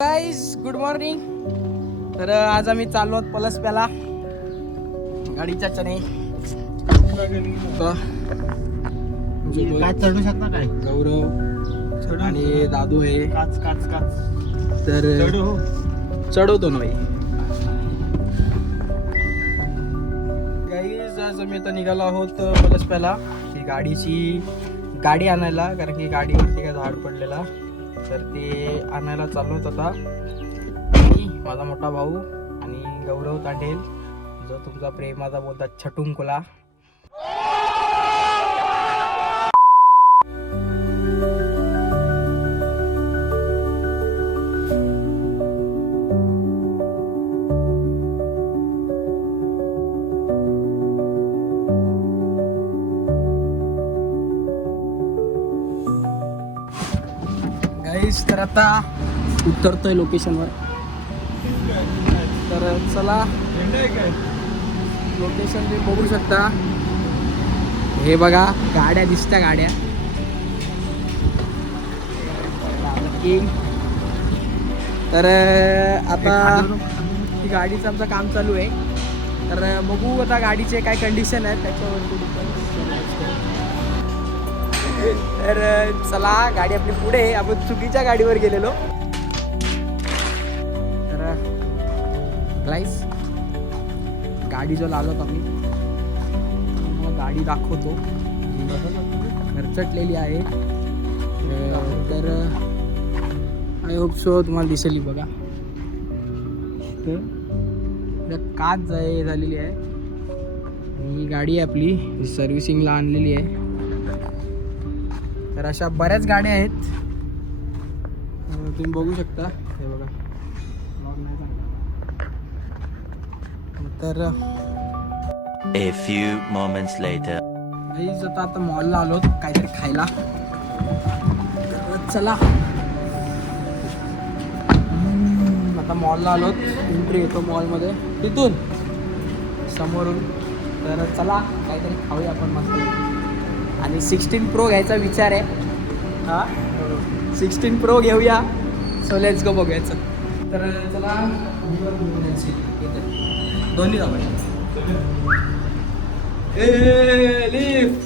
Guys good morning. तर आज आम्ही चाललो आहोत पलसप्याला गाडीच्या चने. काय चढू शकता काय? गौरव आणि दादू आहे. काच काच काच तर चढवतो ना भाई. गाईज आज आम्ही आता निघालो आहोत पलसप्याला ही गाडी आणायला, कारण की गाडीवरती काय झाड पडलेला, तर ते आणायला चाललो होत आता. मी, माझा मोठा भाऊ आणि गौरव तांडेल, जो तुमचा प्रेमाचा बोलतात छटुंकुला. गाईस तर आता उतरतोय लोकेशनवर. तर चला, लोकेशन तुम्ही बघू शकता. हे बघा गाड्या दिसत्या, गाड्या. तर आता ही गाडीचं आमचं काम चालू आहे. तर बघू आता गाडीचे काय कंडिशन आहेत त्याच्यावरती. तर चला, गाडी आपली पुढे आहे. आपण चुकीच्या गाडीवर गेलेलो. तर गाईस गाडी जो लावलो आम्ही, गाडी दाखवतो. खरचटलेली आहे. तर आय होप सो तुम्हाला दिसेल. बघा काच झालेली आहे. ही गाडी आहे आपली, सर्व्हिसिंगला आणलेली आहे. तर अशा बऱ्याच गाड्या आहेत, तुम्ही बघू शकता. हे बघा, तर A few moments later. आता मॉलला आलो काहीतरी खायला. तर चला, आता मॉलला आलो. एंट्री येतो मॉलमध्ये तिथून समोरून. तर चला, काहीतरी खाऊया आपण मस्त. आणि 16 Pro घ्यायचा विचार आहे. हां, 16 Pro घेऊया. सो लेट्स गो बघायचं. तर चला, दोन्ही जाऊ. लिफ्ट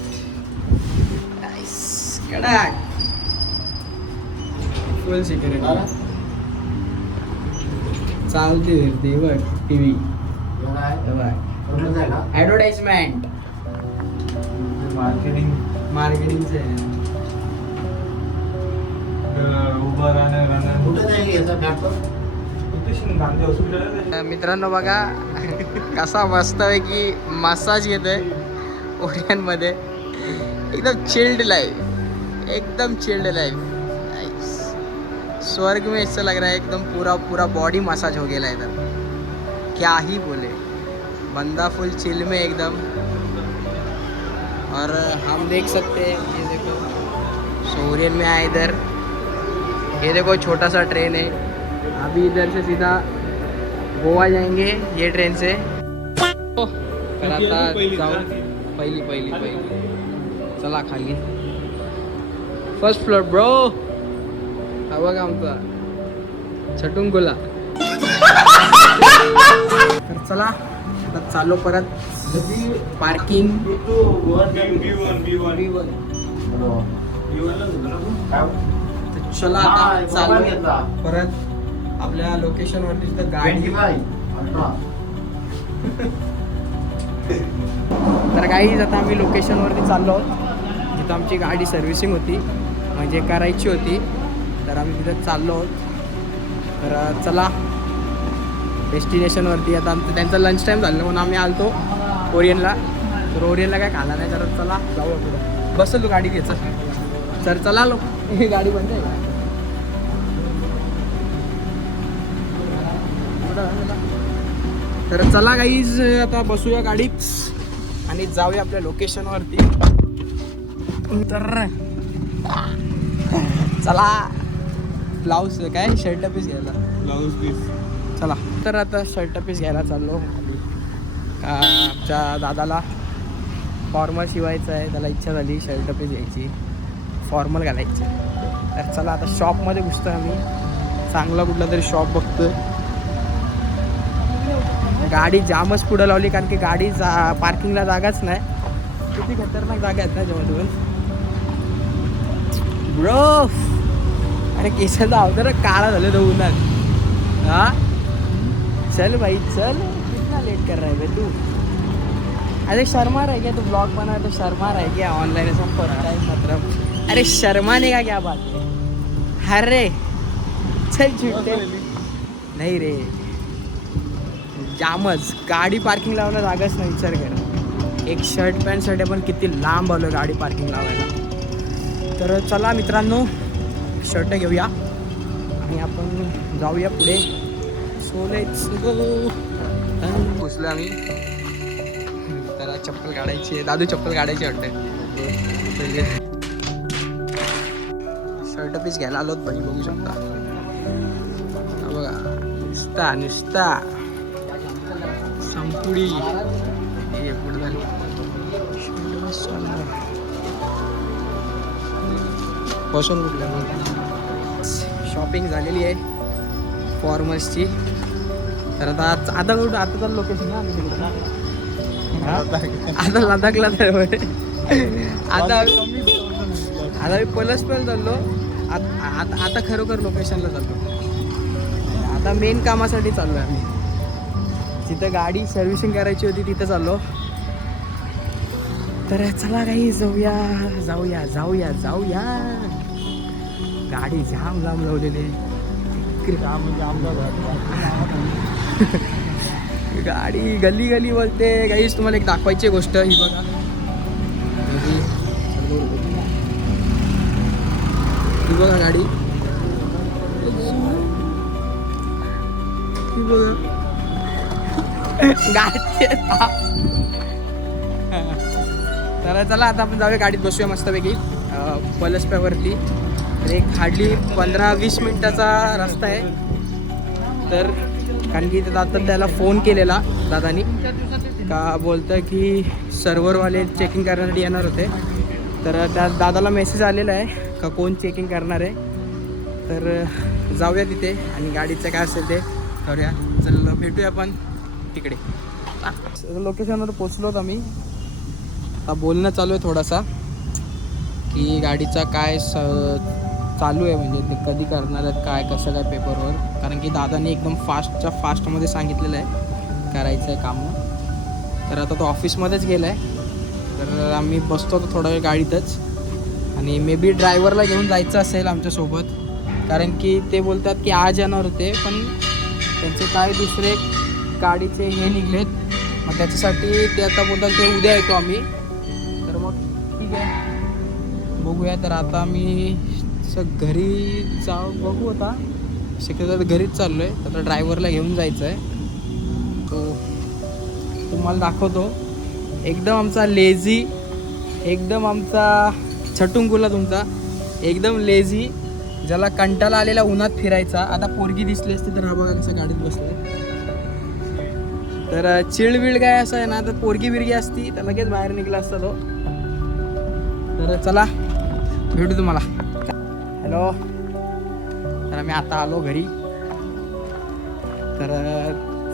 कडक, फुल सिक्युरिटी चालते. ते बघ टीव्ही, ॲडव्हर्टाइजमेंट, मार्केटिंगचे उभं राहणं. कुठे जाईल याचा लॅपटॉप? गांधी हॉस्पिटल. मित्रांनो बघा कसा मस्त आहे की मसाज येतोय ओरियनमध्ये. एकदम चिल्ड लाइफ, एकदम चिल्ड लाइफ. स्वर्ग में ऐसा लग रहा है. एकदम पूरा बॉडी मसाज हो गया है इधर. क्या ही बोले, बंदा फुल चिल में एकदम. और हम देख सकते हैं, ये देखो सोरियन में आए इधर. ये देखो छोटा सा ट्रेन है. अभी इधर से सीधा गोवा जाएंगे ये ट्रेन से. तर आता जाऊ पहिली चला खाली. First floor bro. हा बघा आमचा छटुंकुला. तर चला आता चालू परत पार्किंग. चला आता चालू परत आपल्या लोकेशन वरती. तर गाडी तर गाईज आता आम्ही लोकेशनवरती चाललो आहोत, जिथं आमची गाडी सर्व्हिसिंग होती, म्हणजे करायची होती. तर आम्ही तिथं चाललो आहोत. तर चला डेस्टिनेशनवरती. आता आमचं त्यांचा लंच टाईम झालं म्हणून आम्ही आलतो ओरियनला. तर ओरियनला काय खाला नाही. तर चला जाऊ पुढं. बसल तू गाडी घ्यायचं. तर चला ही गाडी बंद आहे का? तर चला गाईज आता बसूया गाडीत आणि जाऊया आपल्या लोकेशनवरती. तर चला, ब्लाऊज काय शर्ट पीस घ्यायला. Blouse piece. चला, तर आता शर्ट पीस घ्यायला चाललो. आमच्या दादाला फॉर्मल शिवायचं आहे, त्याला इच्छा झाली शर्ट पीस घ्यायची, फॉर्मल घालायची. तर चला आता शॉपमध्ये घुसतो आम्ही. चांगला कुठला तरी शॉप बघतोय. गाडी जामच पुढं लावली कारण की गाडी पार्किंगला जागाच नाही. किती खतरनाक जागा आहेत ना जवळजवळ ब्रो. अरे केसाचा अवतार काळा झालं तो उन्हात. हा चल भाई चल, कितना लेट कर रहा है भाई तू. अरे शर्मा रह गया तू, ब्लॉग बना तो शर्मा रह गया ऑनलाइन ऐसा फर्स्ट टाइम मतलब. अरे शर्माने का क्या बात है. अरे चल झुटे नाही रे, जामच गाडी पार्किंग लावायला जागाच नाही. विचार कर, एक शर्ट पॅन्टसाठी आपण किती लांब आलो गाडी पार्किंग लावायला. तर चला मित्रांनो, शर्ट घेऊया आणि आपण जाऊया पुढे. So let's go. घुसलो आम्ही. तर चप्पल काढायची आहे. दादू चप्पल काढायची वाटतं. शर्ट पीस घ्यायला आलोत भाई, बघू शकता. बघा नुसता नुसता संपुडी हे पुढे झाली. बसून कुठल्या शॉपिंग झालेली आहे फॉर्मल्सची. तर आता कुठं आता तर लोकेशन ना आता लडाखला तर आता मी पलस पण चाललो. आता खरोखर लोकेशनला चाललो. आता मेन कामासाठी चाललो आहे आम्ही. जिथं गाडी सर्व्हिसिंग करायची होती तिथं चाललो. तर चला काही जाऊया जाऊया जाऊया जाऊया. गाडी जाम लांब लावलेली. गाडी गली गली बोलते. काहीच तुम्हाला एक दाखवायची गोष्ट ही बघा. ही बघा गाडी, ही बघा गाडी. तर चला आता आपण जाऊया गाडीत बसूया मस्तपैकी पलसप्यावरती. तर एक हार्डली 15-20 मिनिटाचा रस्ता आहे. तर कारण की आता त्याला फोन केलेला दादानी का बोलतं की सर्व्हरवाले चेकिंग करण्यासाठी येणार होते. तर त्या दादाला मेसेज आलेला आहे का कोण चेकिंग करणार आहे. तर जाऊया तिथे आणि गाडीचं काय असेल ते करूया. चल भेटूया आपण तिकडे. लोकेशनवर पोचलोत आम्ही. आता बोलणं चालू आहे थोडासा की गाडीचा काय चालू आहे, म्हणजे ते कधी करणार आहेत काय कसं काय पेपरवर. कारण की दादानी एकदम फास्टमध्ये सांगितलेलं आहे करायचं आहे कामं. तर आता तो ऑफिसमध्येच गेला आहे. तर आम्ही बसतो तर थोडा वेळ गाडीतच. आणि मे बी ड्रायव्हरला घेऊन जायचं असेल आमच्यासोबत. कारण की ते बोलतात की आज येणार होते पण त्यांचे काय दुसरे गाडीचे हे निघलेत. मग त्याच्यासाठी ते आता बोलतात ते उद्या येतो आम्ही. तर मग ठीक आहे बघूया. तर आता मी घरी जाऊ बघू. आता शक्यतो घरीच चाललो आहे. आता ड्रायव्हरला घेऊन जायचं आहे. तो तुम्हाला दाखवतो. एकदम आमचा लेझी, एकदम आमचा छटुंगुला तुमचा, एकदम लेझी, ज्याला कंटाळा आलेला उन्हात फिरायचा. आता पोरगी दिसली असते तर हा बघा कसं गाडीत बसलं. तर चिळबिळ काय असं आहे ना, तर पोरगी बिरगी असती तर लगेच बाहेर निघला असता तो. तर चला भेटू तुम्हाला. हॅलो. तर आम्ही आता आलो घरी. तर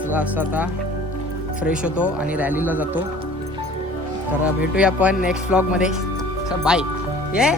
चला असं आता फ्रेश होतो आणि रॅलीला जातो. तर भेटूया आपण नेक्स्ट व्लॉगमध्ये. बाय. ये